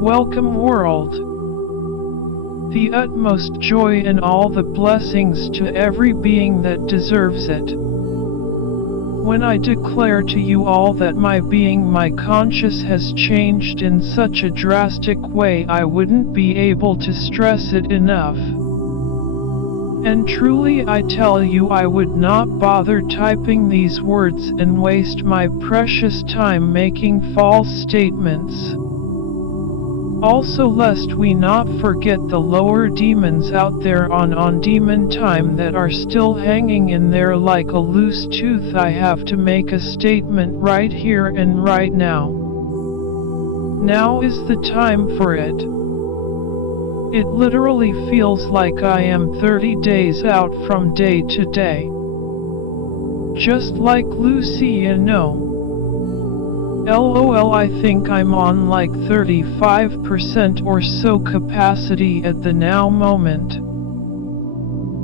Welcome world. The utmost joy and all the blessings to every being that deserves it. When I declare to you all that my being, my conscious has changed in such a drastic way I wouldn't be able to stress it enough. And truly I tell you I would not bother typing these words and waste my precious time making false statements. Also lest we not forget the lower demons out there on demon time that are still hanging in there like a loose tooth. I have to make a statement right here and right now. Now is the time for it. It literally feels like I am 30 days out from day to day. Just like Lucy, you know. LOL, I think I'm on like 35% or so capacity at the now moment.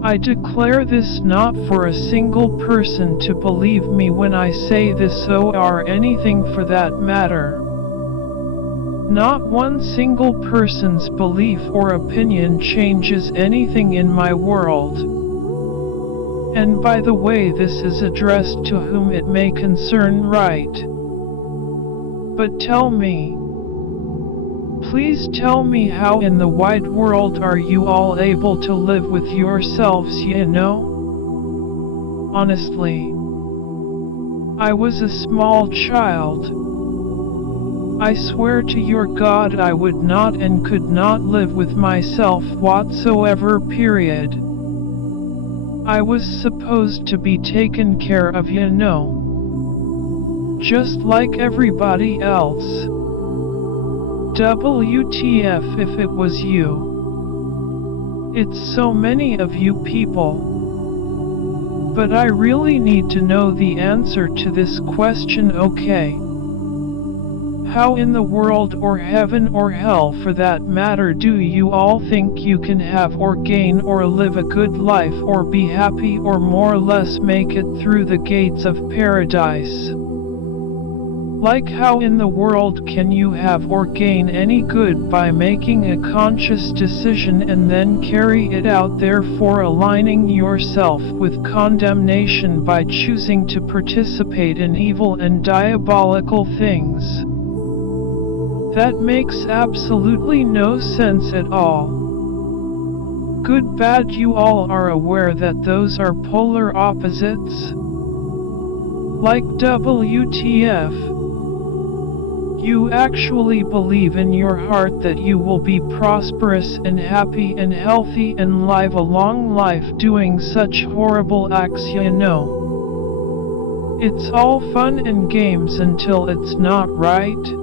I declare this not for a single person to believe me when I say this or anything for that matter. Not one single person's belief or opinion changes anything in my world. And by the way, this is addressed to whom it may concern, right? But tell me, please tell me, how in the wide world are you all able to live with yourselves, you know? Honestly, I was a small child. I swear to your God I would not and could not live with myself whatsoever, period. I was supposed to be taken care of, you know. Just like everybody else. WTF if it was you. It's so many of you people. But I really need to know the answer to this question, okay? How in the world, or heaven or hell for that matter, do you all think you can have or gain or live a good life or be happy or more or less make it through the gates of paradise? Like how in the world can you have or gain any good by making a conscious decision and then carry it out, therefore aligning yourself with condemnation by choosing to participate in evil and diabolical things? That makes absolutely no sense at all. Good bad, you all are aware that those are polar opposites? Like WTF? You actually believe in your heart that you will be prosperous and happy and healthy and live a long life doing such horrible acts, you know. It's all fun and games until it's not, right?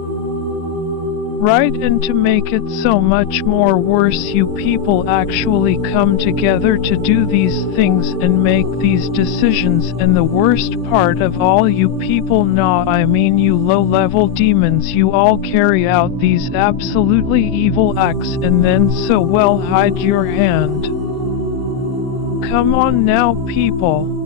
Right, and to make it so much more worse, you people actually come together to do these things and make these decisions, and the worst part of all, you people, I mean you low-level demons, you all carry out these absolutely evil acts and then so well hide your hand. Come on now, people.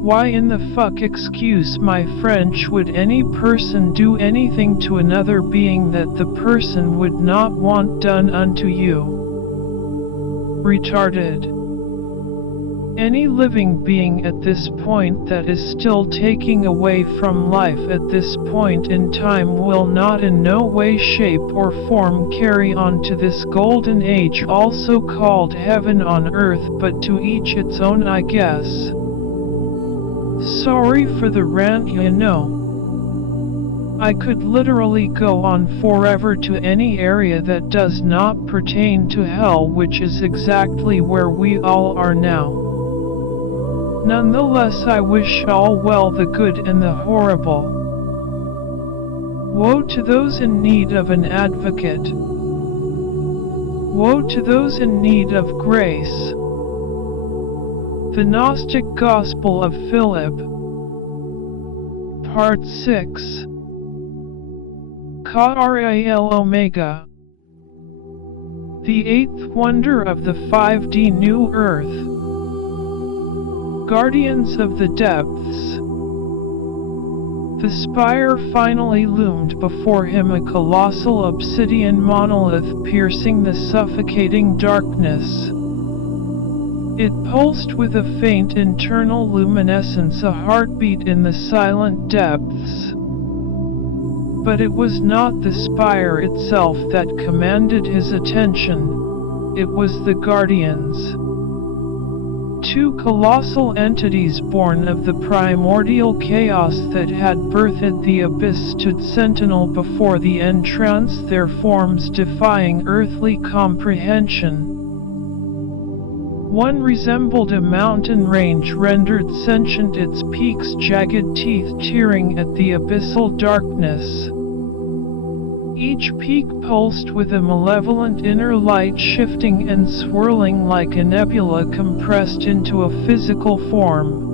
Why in the fuck, excuse my French, would any person do anything to another being that the person would not want done unto you? Retarded. Any living being at this point that is still taking away from life at this point in time will not in no way, shape or form carry on to this golden age, also called heaven on earth, but to each its own, I guess. Sorry for the rant, you know. I could literally go on forever to any area that does not pertain to hell, which is exactly where we all are now. Nonetheless, I wish all well, the good and the horrible. Woe to those in need of an advocate. Woe to those in need of grace. The Gnostic Gospel of Philip, Part 6. kah'rah-ehlω. The eighth wonder of the 5D New Earth. Guardians of the Depths. The spire finally loomed before him, a colossal obsidian monolith piercing the suffocating darkness. It pulsed with a faint internal luminescence, a heartbeat in the silent depths. But it was not the spire itself that commanded his attention, it was the guardians. Two colossal entities born of the primordial chaos that had birthed the abyss stood sentinel before the entrance, their forms defying earthly comprehension. One resembled a mountain range rendered sentient, its peaks jagged teeth tearing at the abyssal darkness. Each peak pulsed with a malevolent inner light, shifting and swirling like a nebula compressed into a physical form.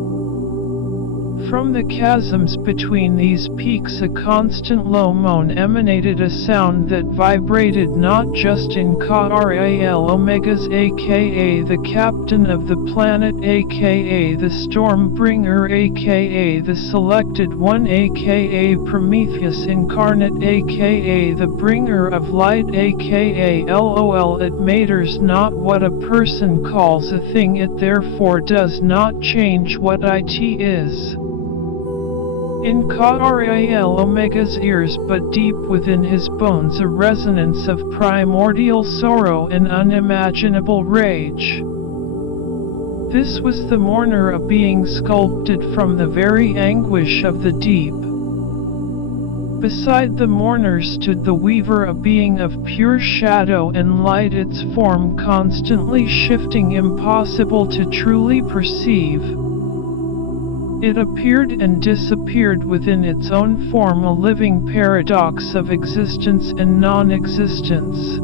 From the chasms between these peaks a constant low moan emanated, a sound that vibrated not just in kah'rah-ehl's aka the captain of the planet, aka the Stormbringer, aka the Selected One, aka Prometheus incarnate, aka the Bringer of Light, aka LOL. It matters not what a person calls a thing, it therefore does not change what it is. In kah'rah-ehl's ears, but deep within his bones, a resonance of primordial sorrow and unimaginable rage. This was the mourner, a being sculpted from the very anguish of the deep. Beside the mourner stood the weaver, a being of pure shadow and light, its form constantly shifting, impossible to truly perceive. It appeared and disappeared within its own form, a living paradox of existence and non-existence.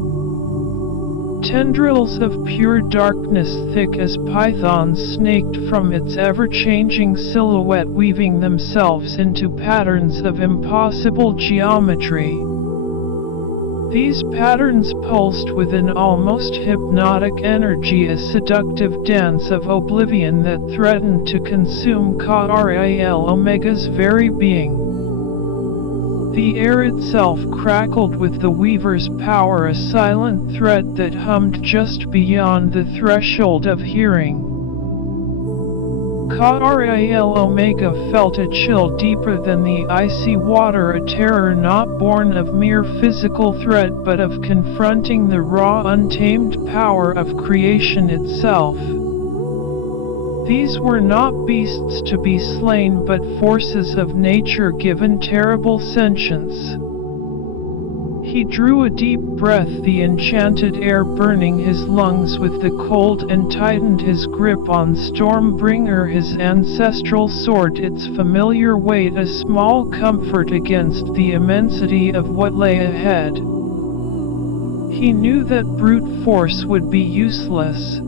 Tendrils of pure darkness thick as pythons snaked from its ever-changing silhouette, weaving themselves into patterns of impossible geometry. These patterns pulsed with an almost hypnotic energy, a seductive dance of oblivion that threatened to consume kah'rah-ehl's very being. The air itself crackled with the weaver's power, a silent threat that hummed just beyond the threshold of hearing. Kah'rah-ehl'Omega felt a chill deeper than the icy water, a terror not born of mere physical threat but of confronting the raw, untamed power of creation itself. These were not beasts to be slain but forces of nature given terrible sentience. He drew a deep breath, the enchanted air burning his lungs with the cold, and tightened his grip on Stormbringer, his ancestral sword, its familiar weight a small comfort against the immensity of what lay ahead. He knew that brute force would be useless.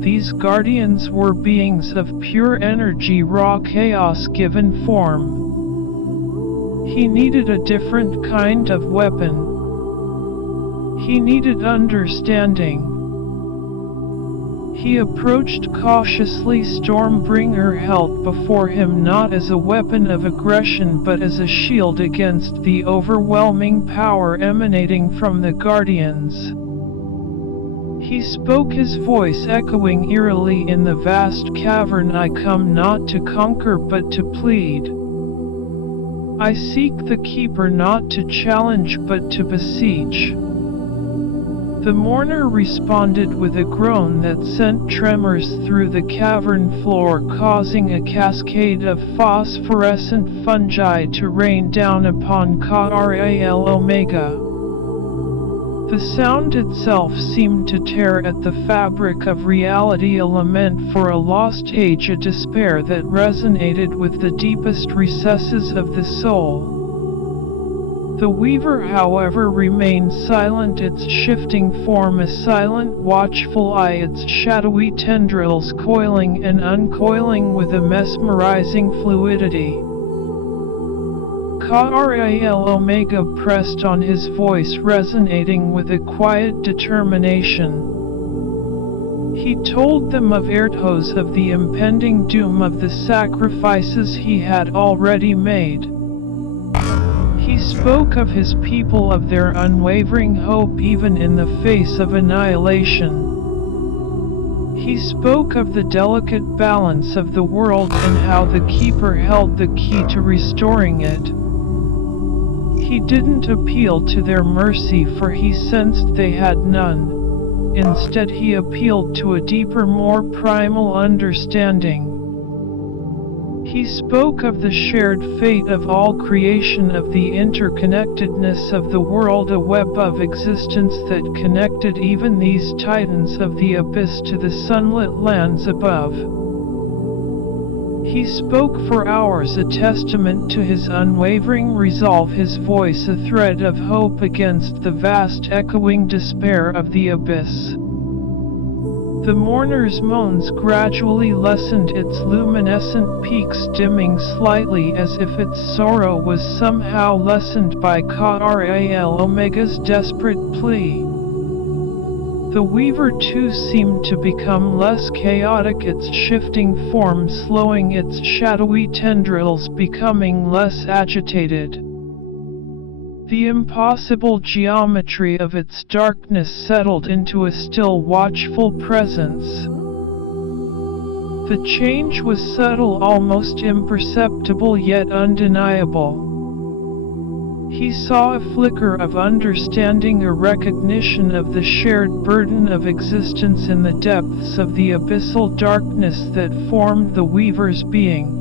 These guardians were beings of pure energy, raw chaos given form. He needed a different kind of weapon. He needed understanding. He approached cautiously. Stormbringer held before him not as a weapon of aggression but as a shield against the overwhelming power emanating from the guardians. He spoke, his voice echoing eerily in the vast cavern. I come not to conquer but to plead. I seek the keeper not to challenge but to beseech. The mourner responded with a groan that sent tremors through the cavern floor, causing a cascade of phosphorescent fungi to rain down upon kah'rah-ehl'Omega. The sound itself seemed to tear at the fabric of reality, a lament for a lost age, a despair that resonated with the deepest recesses of the soul. The weaver, however, remained silent, its shifting form a silent, watchful eye, its shadowy tendrils coiling and uncoiling with a mesmerizing fluidity. Kah'rah-ehl'Omega pressed on, his voice resonating with a quiet determination. He told them of AETHERION, of the impending doom, of the sacrifices he had already made. He spoke of his people, of their unwavering hope even in the face of annihilation. He spoke of the delicate balance of the world and how the keeper held the key to restoring it. He didn't appeal to their mercy, for he sensed they had none. Instead, he appealed to a deeper, more primal understanding. He spoke of the shared fate of all creation, of the interconnectedness of the world, a web of existence that connected even these titans of the abyss to the sunlit lands above. He spoke for hours, a testament to his unwavering resolve, his voice a thread of hope against the vast echoing despair of the abyss. The mourner's moans gradually lessened, its luminescent peaks dimming slightly as if its sorrow was somehow lessened by kah'rah-ehl's desperate plea. The weaver too seemed to become less chaotic, its shifting form slowing, its shadowy tendrils becoming less agitated. The impossible geometry of its darkness settled into a still watchful presence. The change was subtle, almost imperceptible, yet undeniable. He saw a flicker of understanding, a recognition of the shared burden of existence in the depths of the abyssal darkness that formed the weaver's being.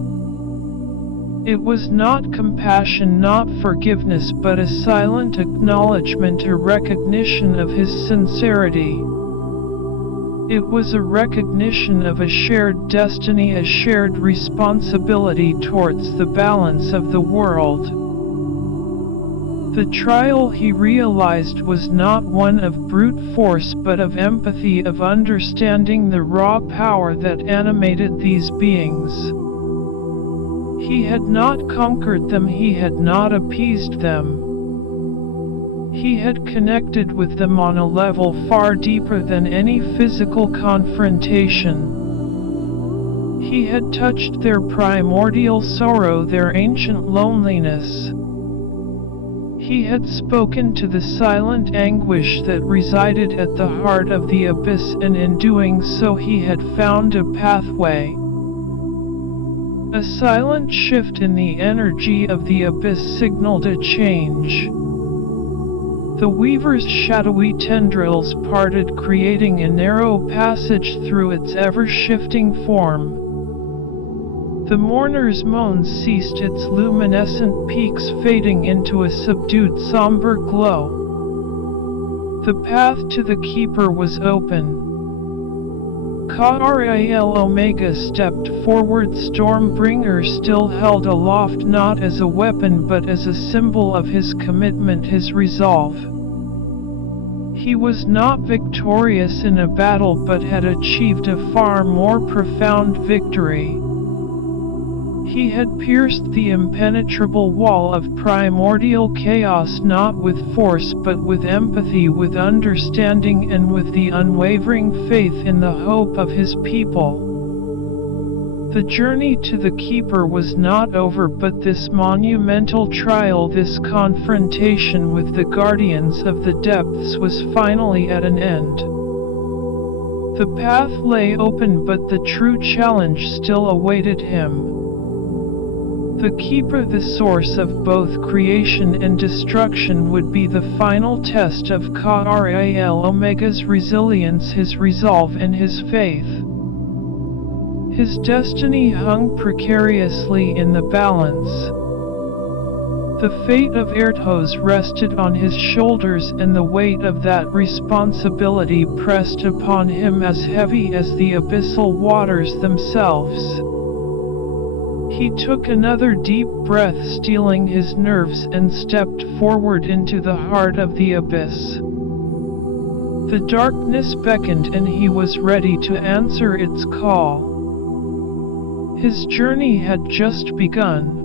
It was not compassion, not forgiveness, but a silent acknowledgement, a recognition of his sincerity. It was a recognition of a shared destiny, a shared responsibility towards the balance of the world. The trial, he realized, was not one of brute force but of empathy, of understanding the raw power that animated these beings. He had not conquered them, he had not appeased them. He had connected with them on a level far deeper than any physical confrontation. He had touched their primordial sorrow, their ancient loneliness. He had spoken to the silent anguish that resided at the heart of the abyss, and in doing so he had found a pathway. A silent shift in the energy of the abyss signaled a change. The weaver's shadowy tendrils parted, creating a narrow passage through its ever-shifting form. The mourner's moans ceased, its luminescent peaks fading into a subdued, somber glow. The path to the keeper was open. kah'rah-ehlω stepped forward, Stormbringer still held aloft, not as a weapon but as a symbol of his commitment, his resolve. He was not victorious in a battle but had achieved a far more profound victory. He had pierced the impenetrable wall of primordial chaos, not with force but with empathy, with understanding, and with the unwavering faith in the hope of his people. The journey to the keeper was not over, but this monumental trial, this confrontation with the guardians of the depths, was finally at an end. The path lay open, but the true challenge still awaited him. The keeper, the source of both creation and destruction, would be the final test of kah'rah-ehl's resilience, his resolve, and his faith. His destiny hung precariously in the balance. The fate of Erthos rested on his shoulders, and the weight of that responsibility pressed upon him as heavy as the abyssal waters themselves. He took another deep breath, steeling his nerves, and stepped forward into the heart of the abyss. The darkness beckoned, and he was ready to answer its call. His journey had just begun.